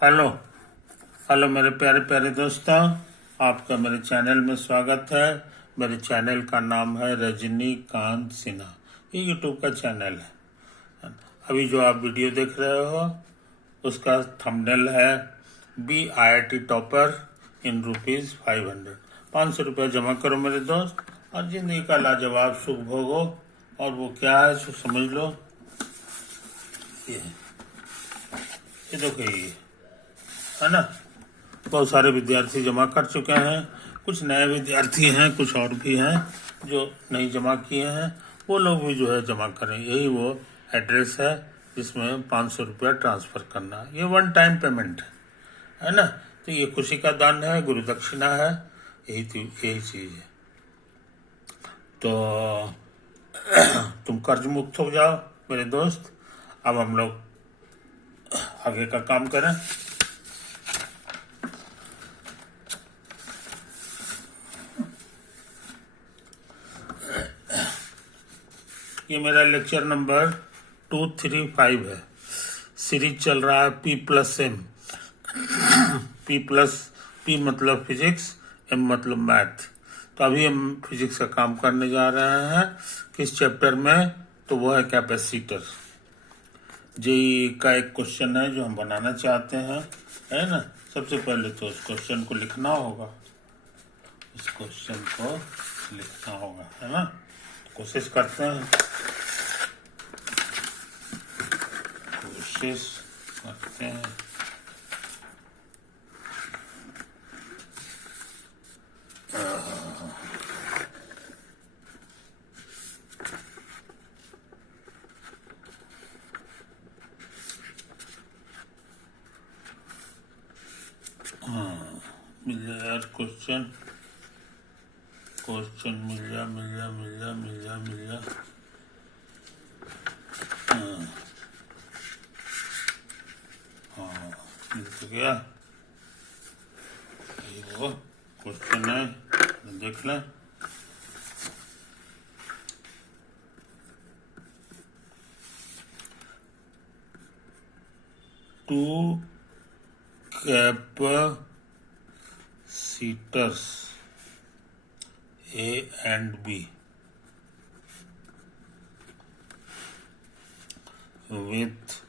Hello hello मेरे प्यारे प्यारे दोस्तों, आपका मेरे चैनल में स्वागत है। मेरे चैनल का नाम है रजनीकांत सिन्हा। ये यूट्यूब का चैनल है। अभी जो आप वीडियो देख रहे हो उसका थंबनेल है BIT टॉपर इन ₹500। 500 रुपया जमा करो मेरे दोस्त और जिंदगी का लाजवाब सुख भोगो। और वो क्या है सो समझ लो। ये देखो, ये है ना। बहुत सारे विद्यार्थी जमा कर चुके हैं। कुछ नए विद्यार्थी हैं, कुछ और भी हैं जो नहीं जमा किए हैं। वो लोग भी जो है जमा करें। यही वो एड्रेस है जिसमें 500 रुपया ट्रांसफ़र करना है। ये वन टाइम पेमेंट है ना। तो ये खुशी का दान है, गुरु दक्षिणा है। यही चीज़ है। तो तुम कर्ज मुक्त हो जाओ मेरे दोस्त। अब हम लोग आगे का काम करें। ये मेरा लेक्चर नंबर 235 है। सीरीज चल रहा है P+M। P मतलब फिजिक्स, M मतलब मैथ। तो अभी हम फिजिक्स का काम करने जा रहे हैं। किस चैप्टर में? तो वो है कैपेसिटर। जेई का एक क्वेश्चन है जो हम बनाना चाहते हैं, है ना। सबसे पहले तो उस क्वेश्चन को लिखना होगा। इस क्वेश्चन को लिखना होगा, है ना। कोशिश करते हैं। कोशिश करते हैं। मिल जाए यार क्वेश्चन। मिल जा मिल जा मिल जा मिल जा मिल जा। हाँ, मिल तो गया। ये वो क्वेश्चन है, देख लें। Two capacitors A and B with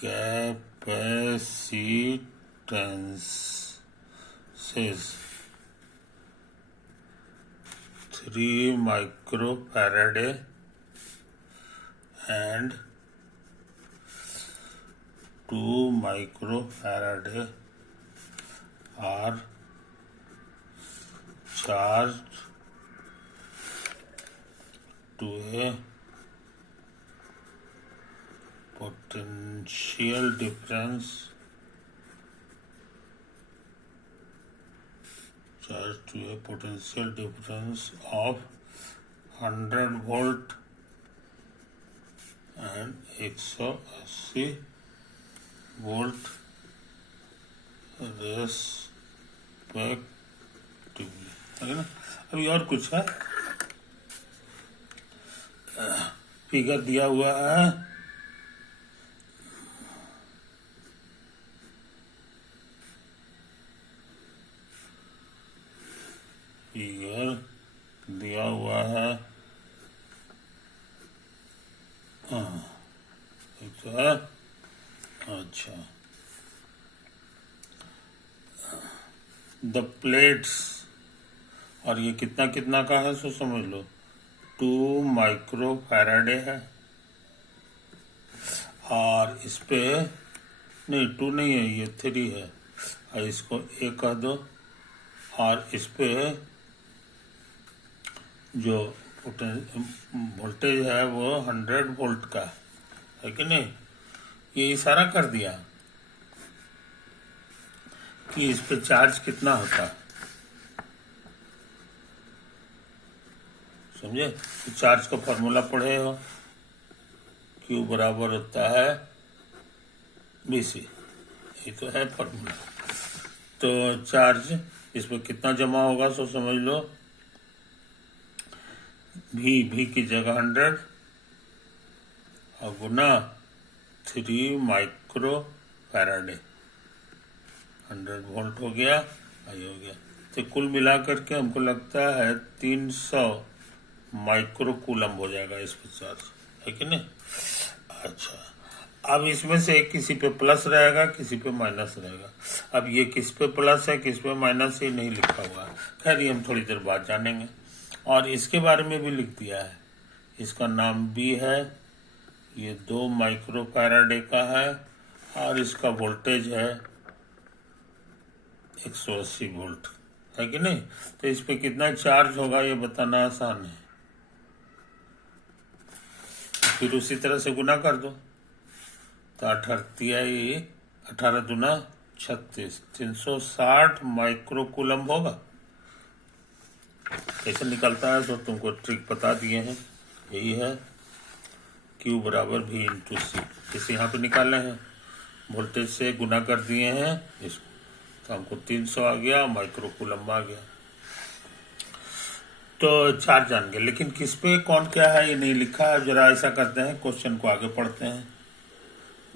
capacitances 3 microfarad and 2 microfarad are charged to a potential difference of 100 volt and 180 volt respectively, है ना। अभी और कुछ है, फिगर दिया हुआ है। फिगर दिया हुआ है। हाँ, है। अच्छा, द प्लेट्स, और ये कितना कितना का है सो समझ लो। 2 माइक्रोफैराडे है और इस पे नहीं 2 नहीं है, ये 3 है। और इसको A कह दो। और इस पे जो वोल्टेज है वो 100 वोल्ट का है कि नहीं। ये इशारा कर दिया कि इस पे चार्ज कितना होता है, समझे। तो चार्ज का फॉर्मूला पढ़े हो, Q बराबर होता है BC। ये तो है फॉर्मूला। तो चार्ज इस पर कितना जमा होगा सो समझ लो। भी की जगह 100 और गुना 3 माइक्रो माइक्रो फैराडे। 100 वोल्ट हो गया, आई हो गया। तो कुल मिलाकर के हमको लगता है 300 माइक्रो कूलम हो जाएगा इस पर चार्ज, है कि नहीं। अच्छा, अब इसमें से किसी पे प्लस रहेगा, किसी पे माइनस रहेगा। अब ये किस पे प्लस है, किस पे माइनस है, नहीं लिखा हुआ है। खैर ये हम थोड़ी देर बाद जानेंगे। और इसके बारे में भी लिख दिया है, इसका नाम भी है, ये 2 माइक्रो फैराडे का है और इसका वोल्टेज है 180 वोल्ट, है कि नहीं। तो इस पे कितना चार्ज होगा ये बताना आसान है। फिर उसी तरह से गुना कर दो, तो 18 दूना 36, 360 माइक्रो कूलम होगा। कैसे निकलता है तो तुमको ट्रिक बता दिए हैं, यही है Q बराबर V इंटू सी। इसे यहाँ पे निकाले हैं, वोल्टेज से गुना कर दिए हैं इसको, तो हमको 300 आ गया, माइक्रो कूलम आ गया। तो चार्ज जान गए, लेकिन किस पे कौन क्या है ये नहीं लिखा है। जरा ऐसा करते हैं, क्वेश्चन को आगे पढ़ते हैं।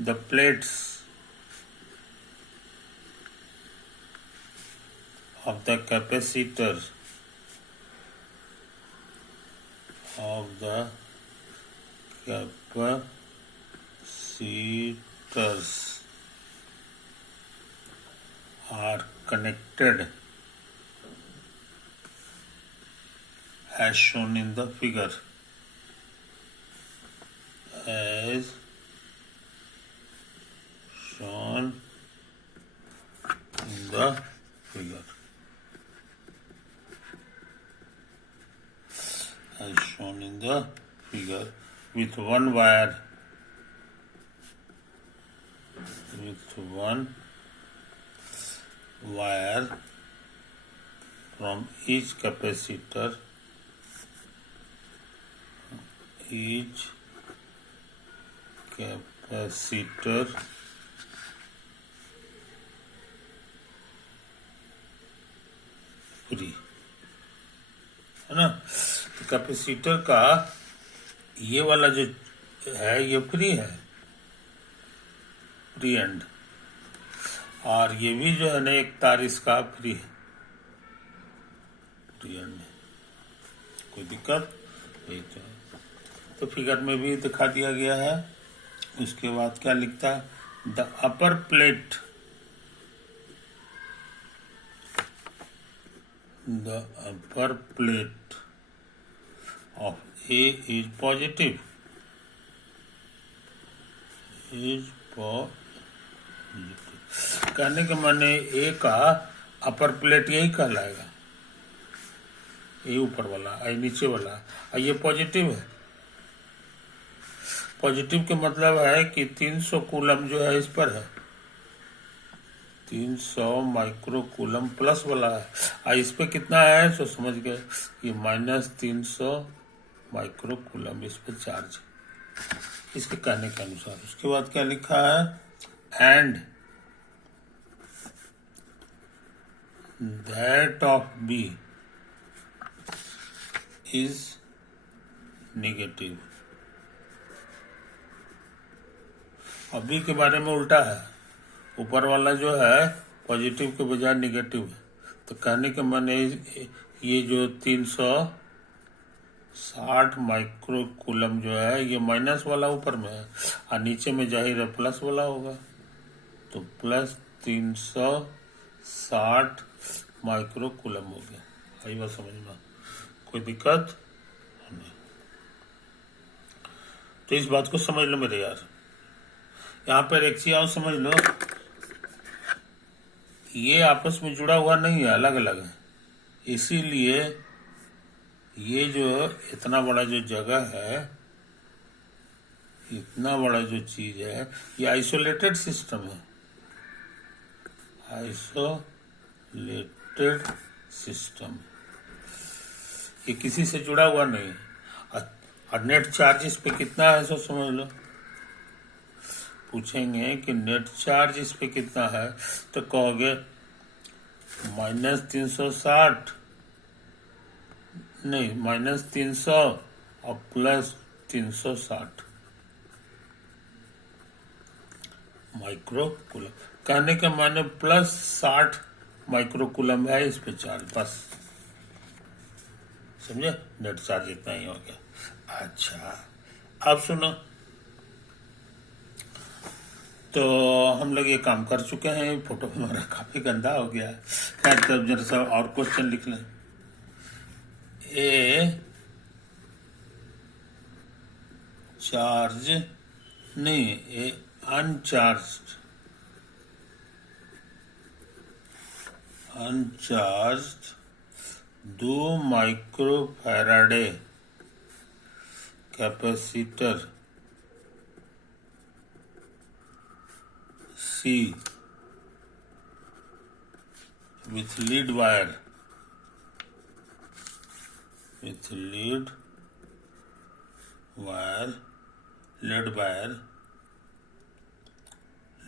The plates of the capacitor of the capacitors are connected as shown in the figure. As shown in the figure. As shown in the figure, with one wire from each capacitor free, है ना। तो capacitor का ये वाला जो है ये free है, फ्री एंड, और ये भी जो है ना एक तार इसका फ्री है, फ्री एंड में कोई दिक्कत नहीं। तो फिगर में भी दिखा दिया गया है। उसके बाद क्या लिखता है, the upper plate of A is positive, कहने के माने A का अपर प्लेट यही कहलाएगा, ये ऊपर वाला, ये नीचे वाला, ये पॉजिटिव है। पॉजिटिव के मतलब है कि 300 कूलम जो है इस पर है, 300 माइक्रो कूलम प्लस वाला है। इस पे कितना है तो समझ गए, ये -300 माइक्रो कूलम इस पे चार्ज है, इसके कहने के अनुसार। उसके बाद क्या लिखा है, and that of B is negative. और बी के बारे में उल्टा है, ऊपर वाला जो है पॉजिटिव के बजाय नेगेटिव है। तो कहने के माने ये जो 360 माइक्रो कूलम जो है ये माइनस वाला ऊपर में है, और नीचे में जाहिर है प्लस वाला होगा, तो +360 माइक्रो कूलम हो गया। आई बात समझ में, कोई दिक्कत नहीं। तो इस बात को समझ लो मेरे यार। यहाँ पर एक चीज और समझ लो, ये आपस में जुड़ा हुआ नहीं है, अलग अलग है। इसीलिए ये जो इतना बड़ा जो जगह है, इतना बड़ा जो चीज है, ये आइसोलेटेड सिस्टम है, आइसोलेटेड सिस्टम, ये किसी से जुड़ा हुआ नहीं। और नेट चार्ज इस पे कितना है सो समझ लो। पूछेंगे कि नेट चार्ज इस पे कितना है, तो कहोगे -360 नहीं, -300 और +360, माइक्रोकुलम। कहने के माने प्लस 60 माइक्रोकुलम है इस पे चार्ज, बस समझे, नेट चार्ज इतना ही हो गया। अच्छा अब सुनो, तो हम लोग ये काम कर चुके हैं, फोटो हमारा काफी गंदा हो गया है। खैर तब जरा सा और क्वेश्चन लिख लें। ए चार्ज नहीं, ए अनचार्ज दो माइक्रोफैराडे capacitor C with lead wire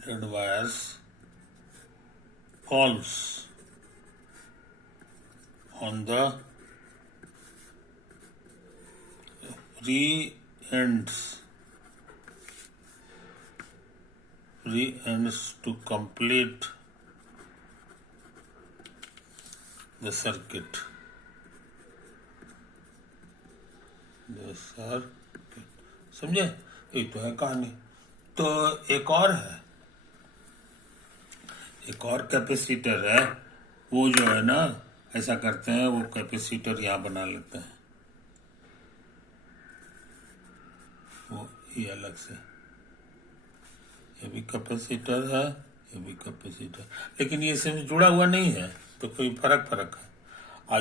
lead wires falls on the free ends to complete the circuit. समझे, एक तो है कहानी। तो एक और है, एक और कैपेसिटर है, वो जो है ना ऐसा करते हैं, वो कैपेसिटर यहाँ बना लेते हैं, वो ये अलग से, ये भी कैपेसिटर है, ये भी कैपेसिटर, लेकिन ये इससे जुड़ा हुआ नहीं है, तो कोई फर्क है।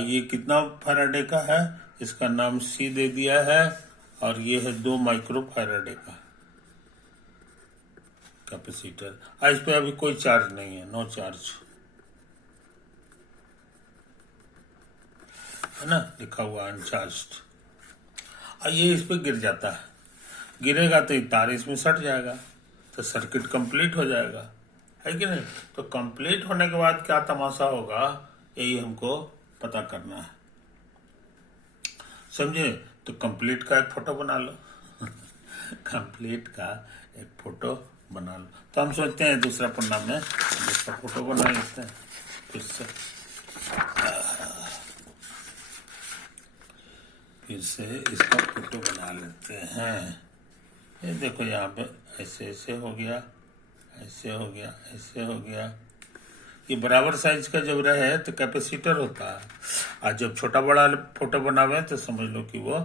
ये कितना फैराडे का है, इसका नाम C दे दिया है, और ये है 2 माइक्रो फैराडे का कैपेसिटर। इस पे अभी कोई चार्ज नहीं है, नो चार्ज है ना, लिखा हुआ अनचार्ज्ड। ये इस पे गिर जाता है, गिरेगा तो तार इसमें सट जाएगा, तो सर्किट कंप्लीट हो जाएगा, है कि नहीं। तो कंप्लीट होने के बाद क्या तमाशा होगा, यही हमको पता करना है, समझे। तो कंप्लीट का एक फोटो बना लो कंप्लीट का एक फोटो बना लो। तो हम सोचते हैं दूसरा पन्ना में इसका फोटो बना लेते हैं, फिर से इसका फोटो बना लेते हैं। ये देखो यहाँ पे ऐसे ऐसे हो गया, ऐसे हो गया, ऐसे हो गया। ये बराबर साइज का जब रहे तो कैपेसिटर होता है, और जब छोटा बड़ा फोटो बनावे तो समझ लो कि वो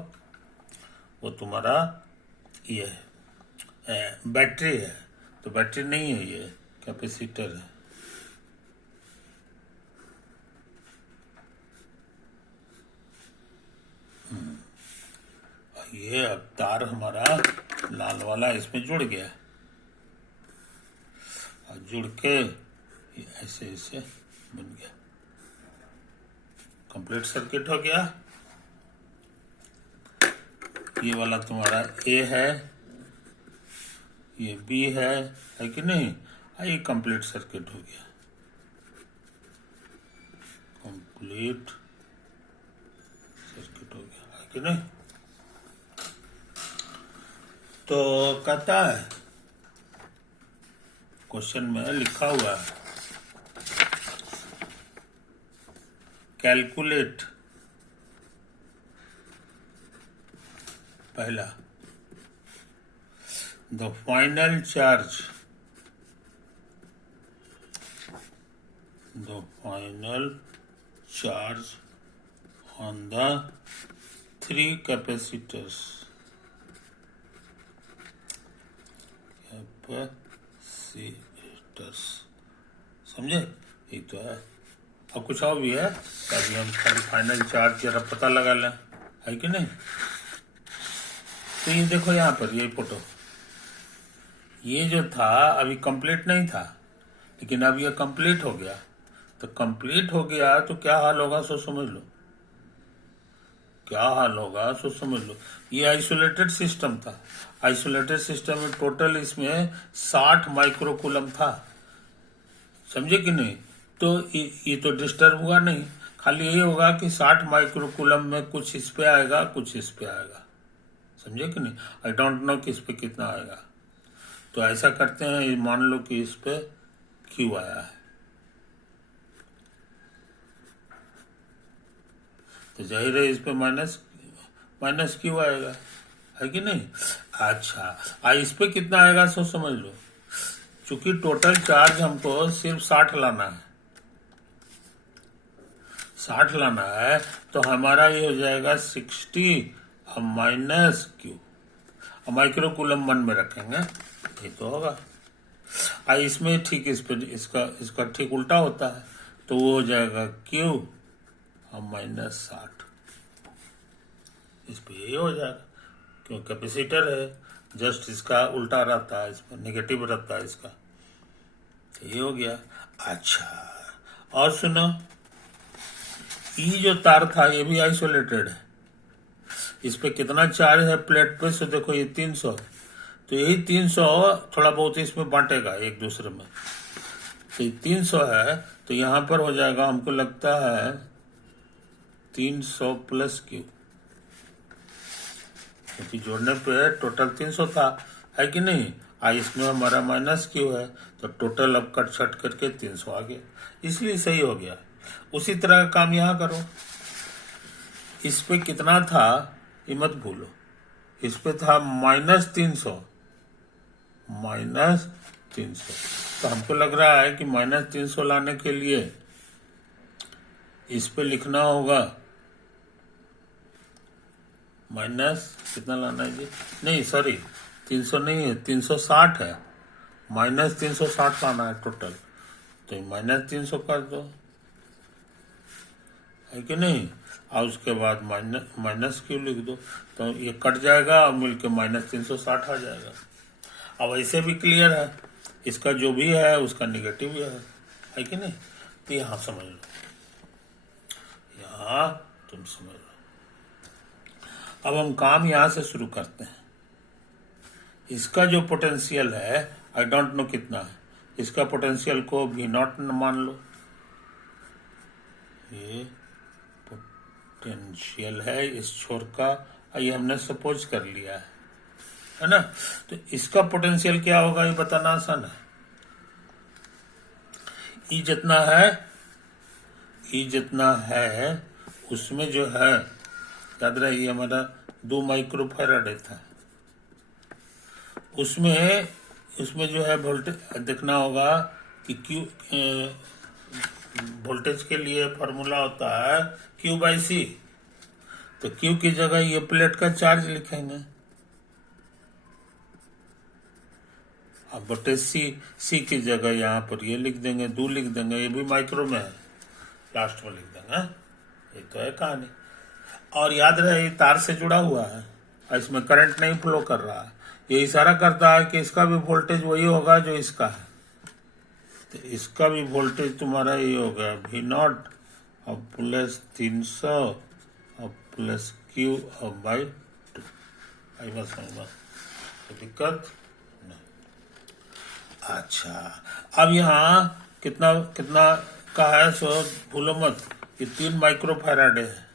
तुम्हारा ये है, बैटरी है। तो बैटरी नहीं है, ये कैपेसिटर है। ये अब तार हमारा लाल वाला इसमें जुड़ गया, और जुड़ के ये ऐसे ऐसे बन गया, कंप्लीट सर्किट हो गया। ये वाला तुम्हारा A है, ये B है कि नहीं। ये कंप्लीट सर्किट हो गया, कंप्लीट सर्किट हो गया, है कि नहीं। तो कहता है क्वेश्चन में लिखा हुआ है, कैलकुलेट, पहला the final charge on the 3 capacitors, समझे। ये तो है, और कुछ और भी है, अभी हम खाली फाइनल चार्ज जरा पता लगा लें, है कि नहीं। तो ये देखो यहाँ पर ये फोटो, ये जो था अभी कंप्लीट नहीं था, लेकिन अब ये कंप्लीट हो गया। तो कंप्लीट हो गया तो क्या हाल होगा सो समझ लो, क्या हाल होगा सो समझ लो। ये आइसोलेटेड सिस्टम था, आइसोलेटेड सिस्टम में टोटल इसमें 60 माइक्रोकूलम था, समझे कि नहीं। तो ये तो डिस्टर्ब हुआ नहीं, खाली ये होगा कि 60 माइक्रोकूलम में कुछ इस पे आएगा, कुछ इस पे आएगा, समझे कि नहीं। आई डोंट नो कि इस पे कितना आएगा। तो ऐसा करते हैं, ये मान लो कि इस पे क्यू आया है, तो जाहिर है इस पे माइनस क्यू आएगा, है कि नहीं। अच्छा, इस पे कितना आएगा सो समझ लो। चूंकि टोटल चार्ज हमको सिर्फ 60 लाना है, 60 लाना है, तो हमारा ये हो जाएगा 60 माइनस क्यू, माइक्रो कूलम 1 में रखेंगे, ये तो होगा। इसमें ठीक इस पे इसका ठीक उल्टा होता है, तो वो हो जाएगा क्यू माइनस 60, इस पे ये हो जाएगा, क्यों कैपेसिटर है, जस्ट इसका उल्टा रहता है, इसमें नेगेटिव रहता है इसका, तो ये हो गया। अच्छा, और सुनो, ये जो तार था ये भी आइसोलेटेड है, इस पे कितना चार्ज है प्लेट पे, सो देखो ये 300 है, तो यही 300 थोड़ा बहुत इसमें बांटेगा एक दूसरे में, तो ये 300 है, तो यहाँ पर हो जाएगा हमको लगता है 300 प्लस क्यू, क्योंकि जोड़ने पे टोटल 300 था, है कि नहीं। इसमें हमारा माइनस क्यू है, तो टोटल अब कट छट करके 300 आ गया, इसलिए सही हो गया। उसी तरह का काम यहाँ करो, इस पे कितना था ये मत भूलो, इस पे था -300, तो हमको लग रहा है कि -300 लाने के लिए इस पे लिखना होगा माइनस कितना लाना है जी, नहीं सॉरी 300 नहीं है, 360 है, -360 लाना है टोटल, तो -300 कर दो, है कि नहीं। और उसके बाद माइनस क्यू लिख दो, तो ये कट जाएगा और मिलके -360 आ जाएगा। अब ऐसे भी क्लियर है, इसका जो भी है उसका निगेटिव है कि नहीं। तो यहाँ समझ लो, यहाँ तुम समझ लो। अब हम काम यहाँ से शुरू करते हैं। इसका जो पोटेंशियल है आई डोंट नो कितना है, इसका पोटेंशियल को V0 मान लो, ये पोटेंशियल है इस छोर का, ये हमने सपोज कर लिया है ना। तो इसका पोटेंशियल क्या होगा ये बताना आसान है। ई जितना है उसमें जो है, याद रहे ये हमारा 2 माइक्रोफैराड था, उसमें जो है वोल्टेज देखना होगा कि क्यू वोल्टेज के लिए फॉर्मूला होता है Q/C, तो Q की जगह ये प्लेट का चार्ज लिखेंगे, अब वोल्टेज C की जगह यहाँ पर ये लिख देंगे, 2 लिख देंगे, ये भी माइक्रो में है, लास्ट में लिख देंगे, ये तो है कहानी। और याद रहे ये तार से जुड़ा हुआ है और इसमें करंट नहीं फ्लो कर रहा है, ये इशारा करता है कि इसका भी वोल्टेज वही होगा जो इसका है, तो इसका भी वोल्टेज तुम्हारा ये होगा V0 और प्लस 300 और प्लस Q/2। आई बस तो दिक्कत नहीं। अच्छा, अब यहाँ कितना का है सो भूलो मत, ये 3 माइक्रोफैराड है,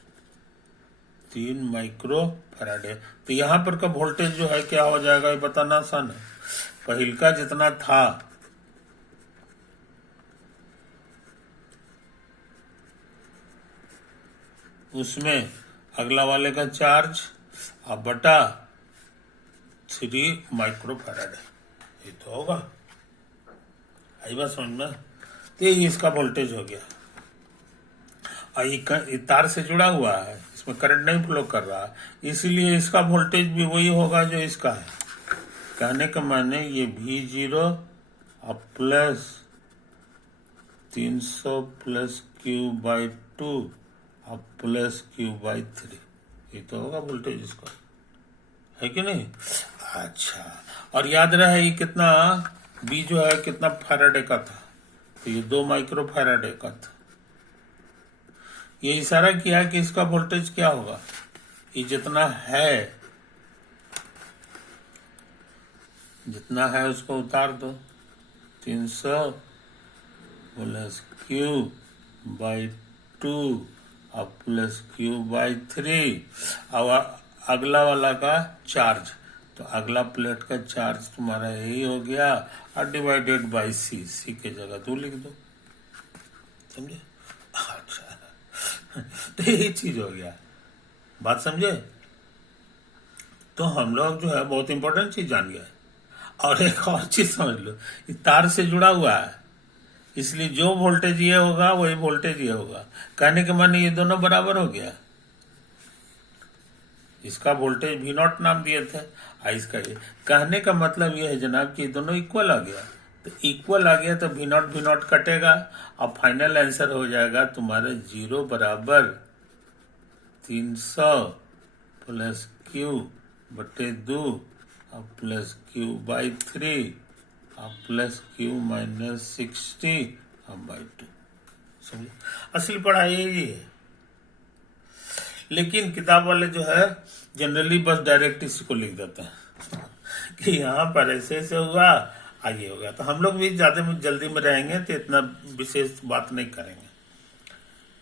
3 माइक्रोफैराड है, तो यहाँ पर का वोल्टेज जो है क्या हो जाएगा ये बताना आसान है। पहिल का जितना था उसमें अगला वाले का चार्ज अब बटा 3 माइक्रोफैराड है, ये तो होगा। आई बात समझ में, तो ये इसका वोल्टेज हो गया। और ये तार से जुड़ा हुआ है, इसमें करंट नहीं फ्लो कर रहा, इसीलिए इसका वोल्टेज भी वही होगा जो इसका है। कहने का माने ये V0 और प्लस 300 प्लस Q/2 और प्लस Q/3, ये तो होगा वोल्टेज इसका, है कि नहीं। अच्छा, और याद रहे ये कितना B जो है कितना फैराडे का था, तो ये 2 माइक्रोफैराडे का था। ये इशारा किया कि इसका वोल्टेज क्या होगा, ये जितना है उसको उतार दो, 300 प्लस Q/2 और प्लस Q/3 और अगला वाला का चार्ज, तो अगला प्लेट का चार्ज तुम्हारा यही हो गया, और डिवाइडेड बाई सी, सी के जगह 2 लिख दो, समझे? अच्छा, तो यही चीज हो गया, बात समझे? तो हम लोग जो है बहुत इंपॉर्टेंट चीज जान गए। और एक और चीज समझ लो, ये तार से जुड़ा हुआ है, इसलिए जो वोल्टेज ये होगा वही वोल्टेज ये होगा। कहने के माने ये दोनों बराबर हो गया। इसका वोल्टेज भी नॉट नाम दिए थे, इसका ये। कहने का मतलब ये है जनाब कि दोनों इक्वल आ गया। तो इक्वल आ गया तो भी नॉट कटेगा, और फाइनल आंसर हो जाएगा तुम्हारे 0 बराबर 300 प्लस क्यू बटे 2 और प्लस क्यू बाई 3 और प्लस क्यू माइनस 60 और बाई 2। समझे? असली पढ़ाई यही है। लेकिन किताब वाले जो है जनरली बस डायरेक्ट इसी को लिख देते हैं कि यहाँ पर ऐसे ऐसे हुआ, आगे होगा। तो हम लोग भी ज्यादा जल्दी में रहेंगे तो इतना विशेष बात नहीं करेंगे,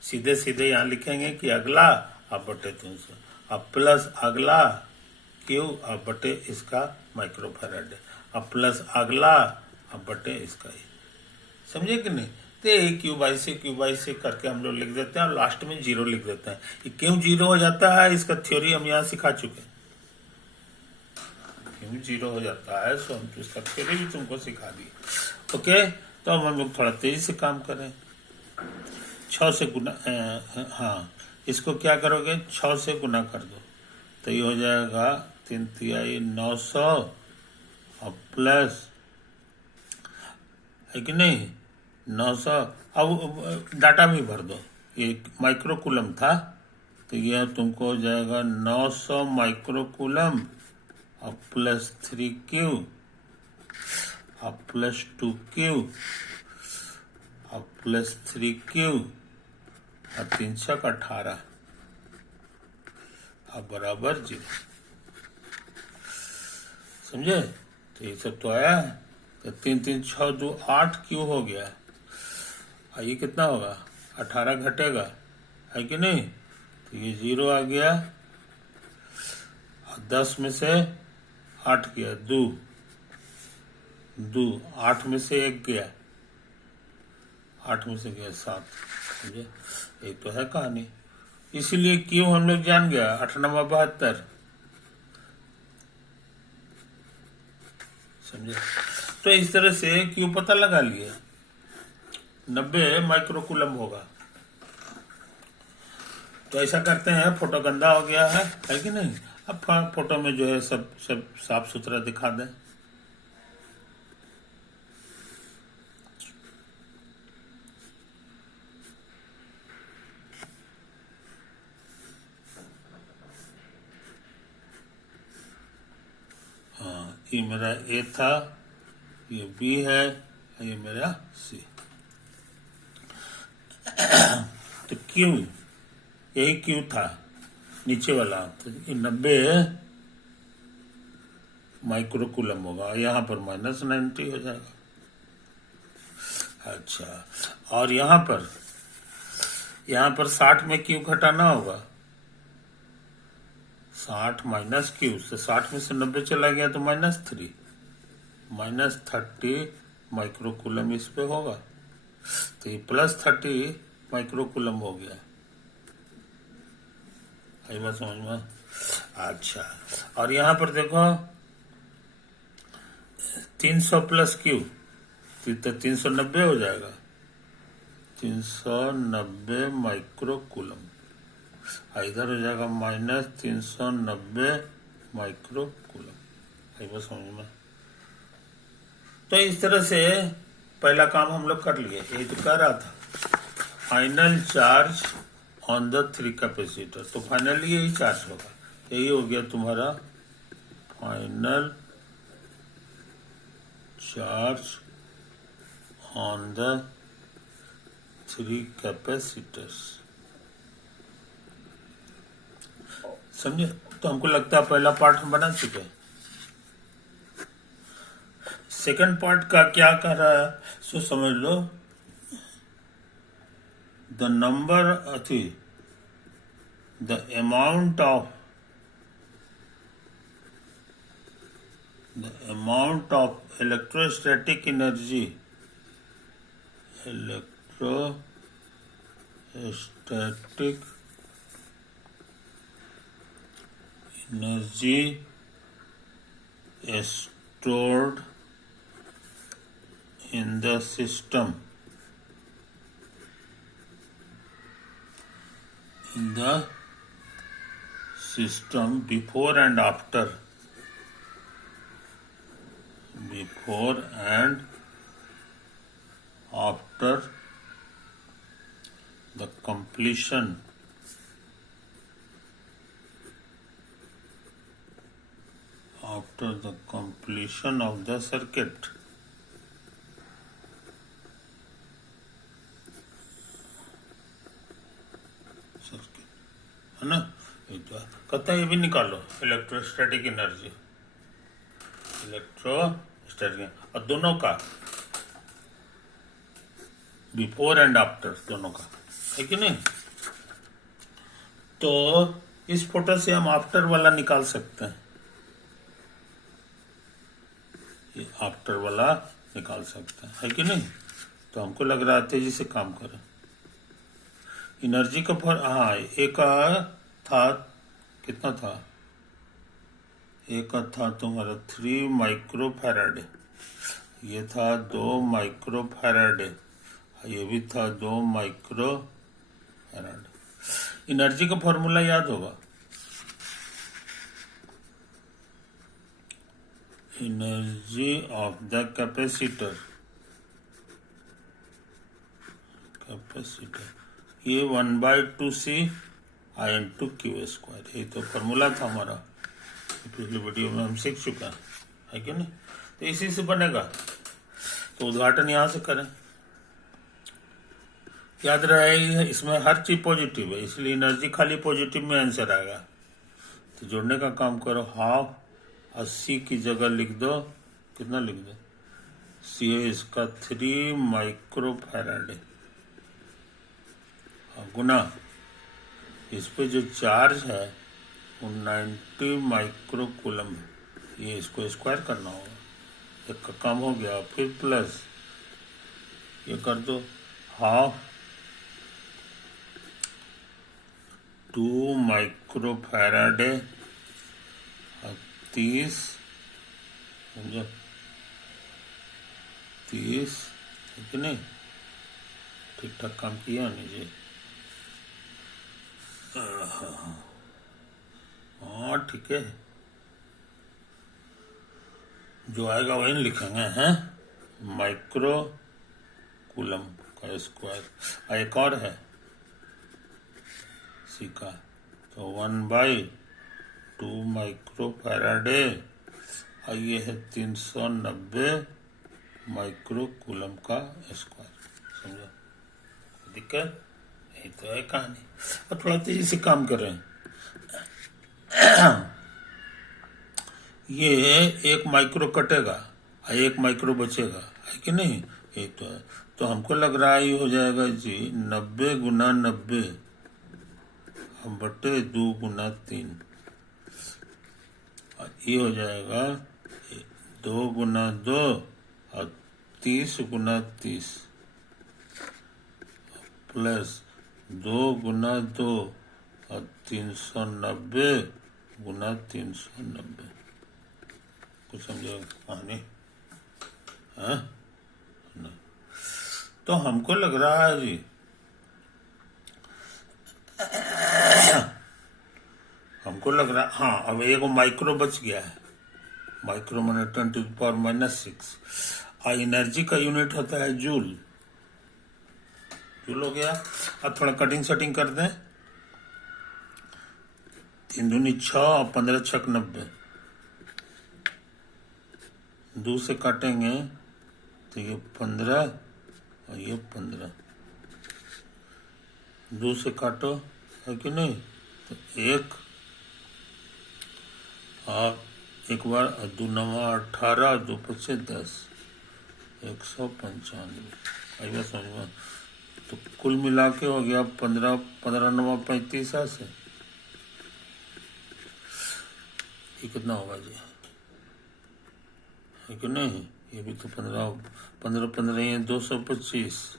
सीधे सीधे यहाँ लिखेंगे कि अगला अब बटे 300 अब प्लस अगला क्यू अब बटे इसका माइक्रोफैराड, अब प्लस अगला अब बटे इसका ही। समझे कि नहीं? तो क्यू बाई से करके हम लोग लिख देते हैं और लास्ट में 0 लिख देते हैं। ये क्यों 0 हो जाता है इसका थ्योरी हम यहाँ सिखा चुके हैं। क्यों 0 हो जाता है सो हम तो इसका थ्योरी भी तुमको सिखा दिए। ओके, तो अब हम लोग थोड़ा तेजी से काम करें। 6 से गुना, हाँ, इसको क्या करोगे 6 से गुना कर दो तो ये हो जाएगा 3 तिहाई 900 और प्लस, है कि नहीं, 900। अब डाटा भी भर दो, ये माइक्रोकूलम था तो यह तुमको हो जाएगा 900 माइक्रोकूलम और प्लस 3Q और प्लस 2Q और प्लस 3Q और 3 छक 18 और बराबर 0। समझे? तो ये सब तो आया। तो 3 3 6 2 8 क्यू हो गया, और ये कितना होगा 18 घटेगा, है कि नहीं? तो ये 0 आ गया, और 10 में से 8 गया 2, 8 में से 1 गया, 8 में से गया 7। समझे? ये तो है कहानी। इसीलिए क्यों हम लोग जान गया 8 9 72। समझे? तो इस तरह से क्यों पता लगा लिए 90 माइक्रोकूलम होगा। तो ऐसा करते हैं, फोटो गंदा हो गया है कि नहीं? अब फोटो में जो है सब साफ सुथरा दिखा दें। हाँ, ये मेरा ए था, ये बी है, ये मेरा सी। तो क्यू, यही क्यू था नीचे वाला, तो ये 90 माइक्रोकूलम होगा, यहाँ पर माइनस 90 हो जाएगा। अच्छा, और यहाँ पर 60 में क्यू घटाना होगा, 60 माइनस क्यू से 60 में से 90 चला गया तो -3, -30 माइक्रोकूलम इस पे होगा, तो ये +30 माइक्रोकूलम हो गया। आई बात समझ में? अच्छा, और यहाँ पर देखो 300 प्लस क्यू तो 390 हो जाएगा, 390 माइक्रोकूलम, इधर हो जाएगा -390 माइक्रोकूलम। आई बात समझ में? तो इस तरह से पहला काम हम लोग कर लिए। ये तो कह रहा था final charge on the 3 capacitor, तो फाइनली यही चार्ज होगा। यही हो गया तुम्हारा final charge on the 3 capacitors. समझे? तो हमको लगता है पहला पार्ट हम बना चुके हैं। सेकंड पार्ट का क्या कर रहा है सो समझ लो। द नंबर अथी the amount of the amount of electrostatic energy stored in the system before and after the completion of the circuit. है ना, कहता है ये भी निकालो इलेक्ट्रोस्टैटिक एनर्जी, और दोनों का बिफोर एंड आफ्टर दोनों का, है कि नहीं। तो इस फोटो से हम आफ्टर वाला निकाल सकते हैं, ये आफ्टर वाला निकाल सकते हैं, है कि नहीं। तो हमको लग रहा है तेजी से काम करें। एनर्जी का हाँ, एक था, कितना था, एक था तुम्हारा 3 माइक्रो फैराड, ये था 2 माइक्रो फैराड, ये भी था 2 माइक्रो फैराड। एनर्जी का फॉर्मूला याद होगा, एनर्जी ऑफ द कैपेसिटर, ये 1/2C I/Q², ये तो फॉर्मूला था हमारा, पिछले वीडियो में हम सीख चुके हैं, है कि नहीं। तो इसी से बनेगा। तो उद्घाटन यहां से करें। याद रहे इसमें हर चीज पॉजिटिव है, इसलिए एनर्जी खाली पॉजिटिव में आंसर आएगा। तो जोड़ने का काम करो, 80 की जगह लिख दो, कितना लिख दो, सी इसका 3 माइक्रो फैराड गुना इस पे जो चार्ज है वो 90 माइक्रो कूलम है, ये इसको स्क्वायर करना होगा, एक का काम हो गया। फिर प्लस ये कर दो 2 माइक्रो फैराड 30, समझो 30, है कि नहीं। ठीक ठाक काम किया नीचे, हाँ ठीक है, जो आएगा वही लिखेंगे, हैं माइक्रो कूलम का स्क्वायर। एक और है सी का, तो 1/2 माइक्रो फैराडे, और ये है 390 माइक्रो कूलम का स्क्वायर, समझो दिक्कत, यही तो है कहानी। और थोड़ा तेजी से काम करें, ये 1 माइक्रो कटेगा और 1 माइक्रो बचेगा, है कि नहीं, ये तो है। तो हमको लग रहा है ये हो जाएगा जी 90 गुना 90 बटे 2 गुना 3, और ये हो जाएगा 2 गुना 2 और 30 गुना 30 प्लस 2 गुना 2 और 390 गुना 390। कुछ समझो कहानी, हाँ। तो हमको लग रहा है जी हमको लग रहा, हाँ अब एक माइक्रो बच गया है, माइक्रो मैंने 10⁻⁻⁶, और एनर्जी का यूनिट होता है जूल, जूल हो गया। अब थोड़ा कटिंग सेटिंग कर दें, 3 दूनी 6 और 15 छक 90, 2 से काटेंगे तो ये 15 और ये 15, 2 से काटो, है कि नहीं, तो 1 और एक बार 2 9 18, 2 5 10, 195, आइए समझ में। तो कुल मिला के हो गया 15 15 9 35 से, ये कितना होगा जी, है कि नहीं? ये भी तो 15 ये 225।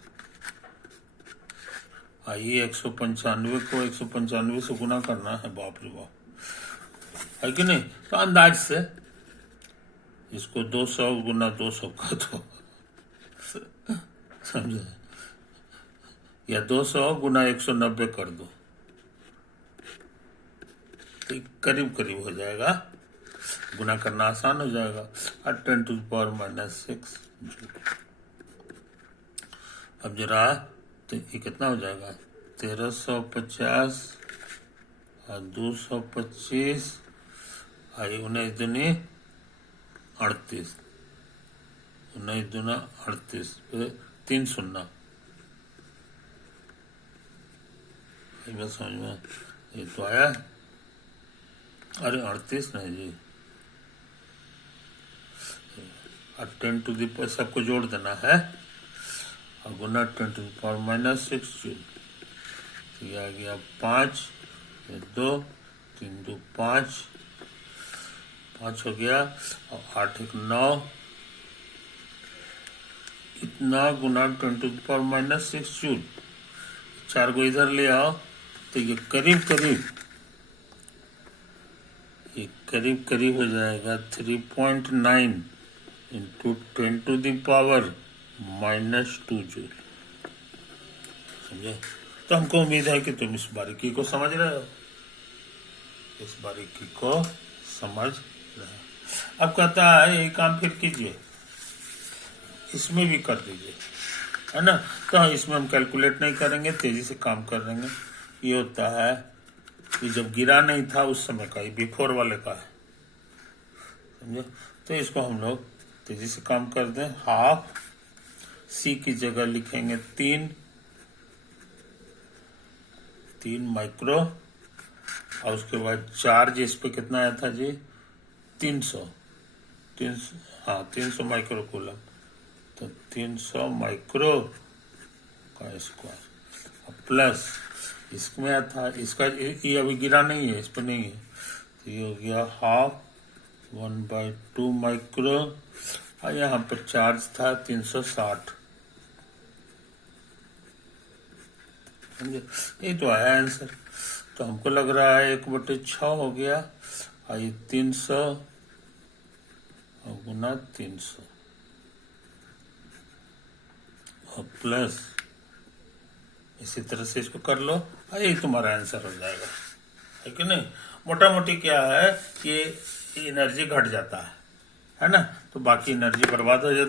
आइए 195 को 195 से गुना करना है, बाप रे बाप, है कि नहीं? तो अंदाज से इसको 200 गुना 200 कर दो, समझे? या 200 गुना 190 कर दो, तो करीब करीब हो जाएगा, गुना करना आसान हो जाएगा। और 10⁻⁻6 जूल। अब जरा तो ये कितना हो जाएगा? 1350 और 225 और 19 दूनी 38, 19 दूना 38, 3 शून्य। बस समझ में ये तो आया। अरे 38 नहीं जी, और 10⁻, सबको जोड़ देना है और गुना 10⁻⁻6 जूल। तो ये आ गया 5, 2, 3 2 5, 5 हो गया, और 8 1 9, इतना गुना 10⁻⁻6 जूल। 4 को इधर ले आओ तो ये करीब करीब हो जाएगा 3.9 इंटू 10⁻⁻2 जूल। समझे? तो हमको उम्मीद है कि तुम इस बारीकी को समझ रहे हो, इस बारीकी को समझ रहे हो। अब कहता है यही काम फिर कीजिए, इसमें भी कर दीजिए, है ना? तो इसमें हम कैलकुलेट नहीं करेंगे, तेजी से काम कर देंगे। ये होता है कि जब गिरा नहीं था उस समय का, ये बिफोर वाले का है, समझे? तो इसको हम लोग तेजी से काम कर दें। हाफ सी की जगह लिखेंगे 3 माइक्रो, और उसके बाद चार्ज इस पे कितना आया था जी? 300, हाँ 300 माइक्रो कूलम। तो 300 माइक्रो का स्क्वायर प्लस इसमें आया था, इसका ये अभी गिरा नहीं है, इस पर नहीं है, तो ये हो गया हाफ 1/2 माइक्रो, और यहाँ पर चार्ज था 360। समझे? ये तो आया आंसर। तो हमको लग रहा है 1/6 हो गया, और ये 300 और गुना 300 और प्लस, इसी तरह से इसको कर लो, और यही तुम्हारा आंसर हो जाएगा, है कि नहीं? मोटा मोटी क्या है कि एनर्जी घट जाता है ना? तो बाकी एनर्जी बर्बाद हो जाती है।